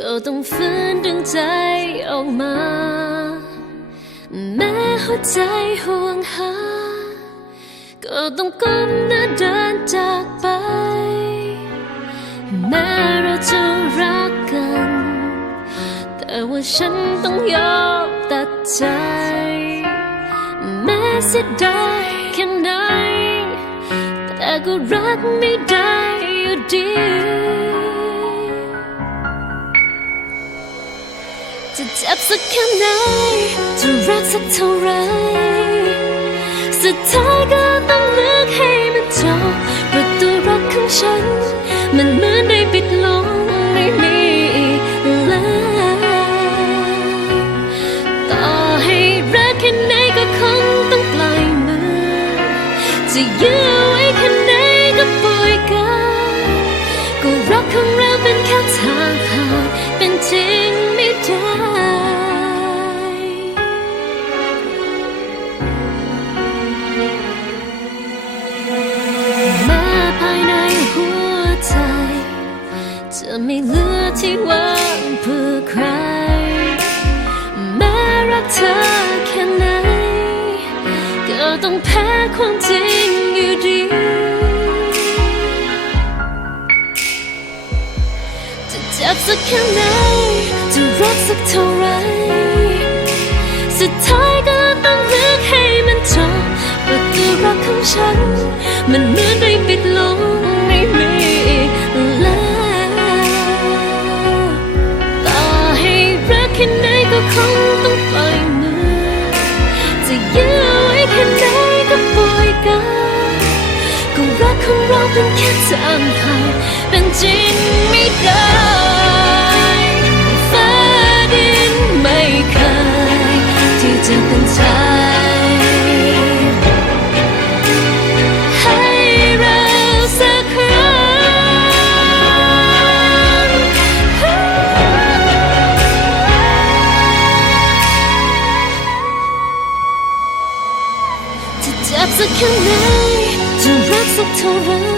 ก็ต้องฝืนดึงใจออกมา แม้หัวใจห่วงหา ก็ต้องก้มหน้าเดินจากไป แม้เราจะรักกัน แต่ว่าฉันต้องยอมตัดใจ แม้เสียดายแค่ไหนแต่ก็รักไม่ได้อยู่ดี สักแค่ไหนจะรักสักเท่าไรสุดท้ายก็ต้องเลือกให้มันจบประตูรักของฉัน มันเหมือนได้ปิดลงไม่มีอีกแล้วต่อให้รักแค่ไหนก็คงต้องปล่อยมือ จะยื้อไว้แค่ไหนก็ป่วยกันก็รักของเราเป็นแค่ทางผ่าน ไม่เหลือที่ว่างเพื่อใคร แม้รักเธอแค่ไหน ก็ต้องแพ้ความจริงอยู่ดี จะเจ็บสักแค่ไหน จะรักสักเท่าไร ของเราเป็นแค่ทางทางเป็นจริงไม่ได้ฟ้าดินไม่เคยที่จะเป็นใจให้เราสักครั้งจะจับสักครั้ง 계속 돌아